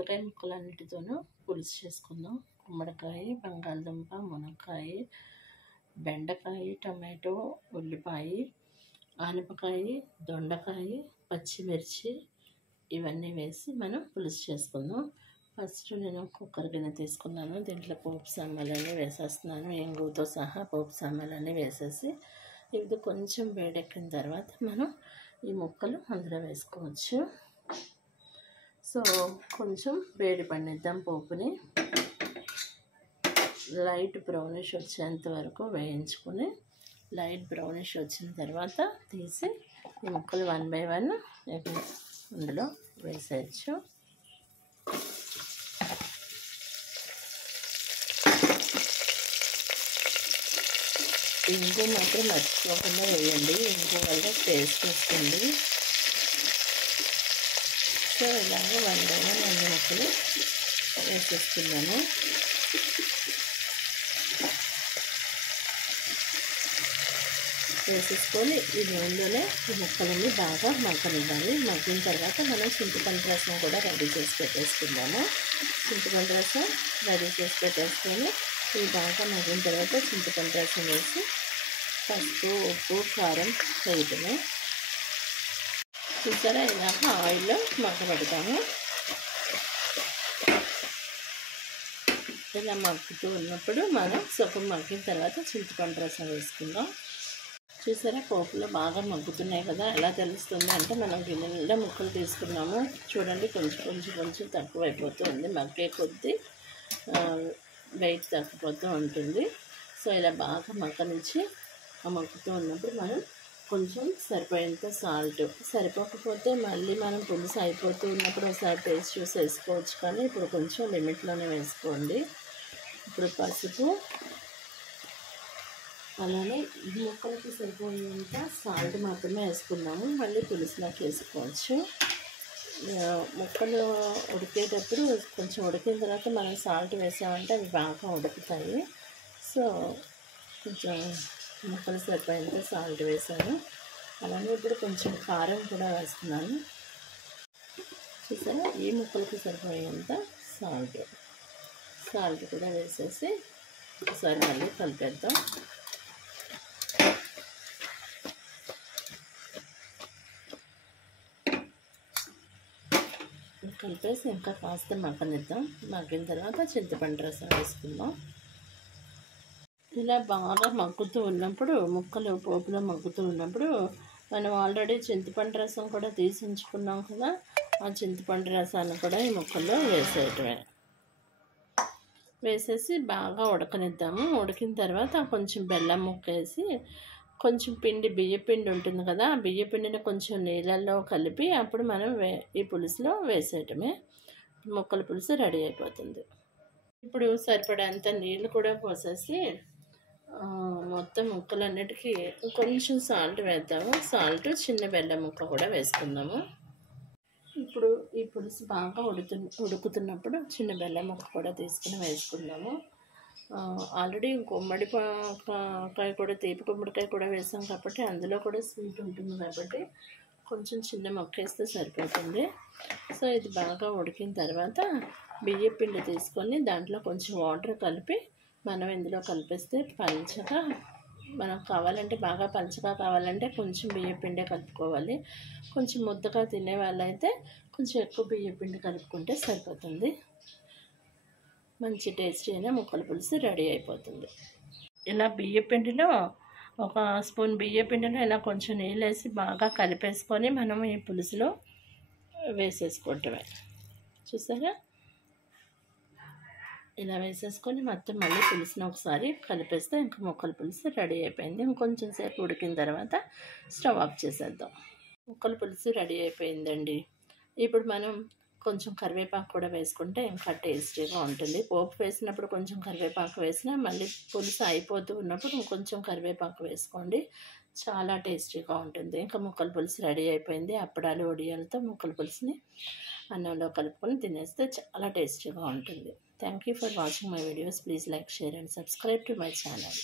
కూరగాయ ముక్కలన్నిటితోనూ పులుసు చేసుకుందాం. గుమ్మడికాయ, బంగాళదుంప, మునక్కాయ, బెండకాయ, టమాటో, ఉల్లిపాయ, ఆనపకాయ, దొండకాయ, పచ్చిమిర్చి ఇవన్నీ వేసి మనం పులుసు చేసుకుందాం. ఫస్ట్ నేను కుక్కర్ గిన్నె తీసుకున్నాను. దీంట్లో పోపు సామాన్లన్నీ వేసేస్తున్నాను. ఇంగువతో సహా పోపు సామాన్లన్నీ వేసేసి ఇది కొంచెం వేడెక్కిన తర్వాత మనం ఈ ముక్కలు అందులో వేసుకోవచ్చు. సో కొంచెం వేడి పడిద్దాం. పోపుని లైట్ బ్రౌనిష్ వచ్చేంత వరకు వేయించుకొని లైట్ బ్రౌనిష్ వచ్చిన తర్వాత తీసి ఈ ముక్కలు 1 by 1 అందులో వేసేయచ్చు. ఇంగు మాత్రం మర్చిపోకుండా వేయండి. ఇంగు వల్ల టేస్ట్ వస్తుంది. సో ఇలాగ 1 by 1 అన్ని ముక్కలు వేసేస్తున్నాను. వేసేసుకొని ఈ నూనెలోనే ఈ ముక్కలన్నీ బాగా మగ్గనివ్వాలి. మగ్గిన తర్వాత మనం చింతపండు రసం కూడా రెడీ చేసి పెట్టేసుకుందాము. చింతపండు రసం రెడీ చేసి పెట్టేసుకొని ఇవి బాగా మగ్గిన తర్వాత చింతపండు రసం వేసి పసుపు, ఉప్పు, కారం వేయటమే. చూసారా ఇలాగ ఆయిల్లో మగ్గబెడతాము. ఇలా మగ్గుతూ ఉన్నప్పుడు మనం సగం మగ్గిన తర్వాత చింతపండు రసం వేసుకుందాం. చూసారా పోపులో బాగా మగ్గుతున్నాయి కదా. ఎలా తెలుస్తుంది అంటే మనం గిన్నెలో ముక్కలు తీసుకున్నాము. చూడండి కొంచెం తక్కువ అయిపోతూ ఉంది. మగ్గే కొద్దీ వెయిట్ తగ్గిపోతూ ఉంటుంది. సో ఇలా బాగా మగ్గనిచ్చి మగ్గుతూ ఉన్నప్పుడు మనం కొంచెం సరిపోయేంత సాల్ట్, సరిపోకపోతే మళ్ళీ మనం పులుసు అయిపోతూ ఉన్నప్పుడు ఒకసారి టేస్ట్ చూసి వేసుకోవచ్చు. కానీ ఇప్పుడు కొంచెం లిమిట్లోనే వేసుకోండి. ఇప్పుడు పసుపు, అలానే ఈ ముక్కలకి సరిపోయేంత సాల్ట్ మాత్రమే వేసుకున్నాము. మళ్ళీ పులుసులోకి వేసుకోవచ్చు. ముక్కలు ఉడికేటప్పుడు కొంచెం ఉడికిన తర్వాత మనం సాల్ట్ వేసామంటే అవి బాగా ఉడుకుతాయి. సో కొంచెం ముక్కలు సరిపోయేంత సాల్ట్ వేసాను. అలానే ఇప్పుడు కొంచెం కారం కూడా వేస్తున్నాను. చూసారా ఈ ముక్కలకి సరిపోయేంత సాల్ట్ కూడా వేసేసి ఒకసారి మళ్ళీ కలిపేద్దాం. కలిపేసి ఇంకా కాస్త మగ్గనిద్దాం. మగ్గిన తర్వాత చింతపండు రసం వేసుకుందాం. ఇలా బాగా మగ్గుతూ ఉన్నప్పుడు ముక్కలు పోపులో మగ్గుతూ ఉన్నప్పుడు మనం ఆల్రెడీ చింతపండు రసం కూడా తీసి ఉంచుకున్నాం కదా. ఆ చింతపండు రసాన్ని కూడా ఈ ముక్కల్లో వేసేయటమే. వేసేసి బాగా ఉడకనిద్దాము. ఉడికిన తర్వాత కొంచెం బెల్లం ముక్క వేసి కొంచెం బియ్యపిండి ఉంటుంది కదా. ఆ బియ్యపిండిని కొంచెం నీళ్ళల్లో కలిపి అప్పుడు మనం ఈ పులుసులో వేసేయటమే. ముక్కల పులుసు రెడీ అయిపోతుంది. ఇప్పుడు సరిపడేంత నీళ్ళు కూడా పోసేసి మొత్తం ముక్కలన్నిటికీ కొంచెం సాల్ట్ వేద్దాము. సాల్ట్, చిన్న బెల్లం ముక్క కూడా వేసుకుందాము. ఇప్పుడు ఈ పులుసు బాగా ఉడుకుతున్నప్పుడు చిన్న బెల్లం ముక్క కూడా తీసుకుని వేసుకుందాము. ఆల్రెడీ గుమ్మడికాయ కూడా, తీపి గుమ్మడికాయ కూడా వేసాం కాబట్టి అందులో కూడా స్వీట్ ఉంటుంది కాబట్టి కొంచెం చిన్న మొక్క వేస్తే సరిపోతుంది. సో ఇది బాగా ఉడికిన తర్వాత బియ్యపిండి తీసుకొని దాంట్లో కొంచెం వాటర్ కలిపి మనం ఇందులో కలిపేస్తే పల్చగా, మనం కావాలంటే బాగా పల్చగా కావాలంటే కొంచెం బియ్యపిండే కలుపుకోవాలి. కొంచెం ముద్దగా తినే వాళ్ళైతే కొంచెం ఎక్కువ బియ్యపిండి కలుపుకుంటే సరిపోతుంది. మంచి టేస్టీ అయిన ముక్కల పులుసు రెడీ అయిపోతుంది. ఇలా బియ్యపిండిలో 1 స్పూన్ బియ్యపిండిలో ఇలా కొంచెం నీళ్ళు వేసి బాగా కలిపేసుకొని మనం ఈ పులుసులో వేసేసుకోవటమే. చూసారా ఇలా వేసేసుకొని మొత్తం మళ్ళీ పులుసుని ఒకసారి కలిపేస్తే ఇంకా ముక్కల పులుసు రెడీ అయిపోయింది. ఇంకొంచెం సేపు ఉడికిన తర్వాత స్టవ్ ఆఫ్ చేసేద్దాం. ముక్కల పులుసు రెడీ అయిపోయిందండి. ఇప్పుడు మనం కొంచెం కరివేపాకు కూడా వేసుకుంటే ఇంకా టేస్టీగా ఉంటుంది. పోపు వేసినప్పుడు కొంచెం కరివేపాకు వేసినా మళ్ళీ పులుసు అయిపోతూ ఉన్నప్పుడు ఇంకొంచెం కరివేపాకు వేసుకోండి. చాలా టేస్టీగా ఉంటుంది. ఇంకా ముక్కల పులుసు రెడీ అయిపోయింది. అప్పడాలు, వడియాలతో ముక్కల పులుసుని అన్నంలో కలుపుకొని తినేస్తే చాలా టేస్టీగా ఉంటుంది. Thank you for watching my videos. Please like, share and subscribe to my channel.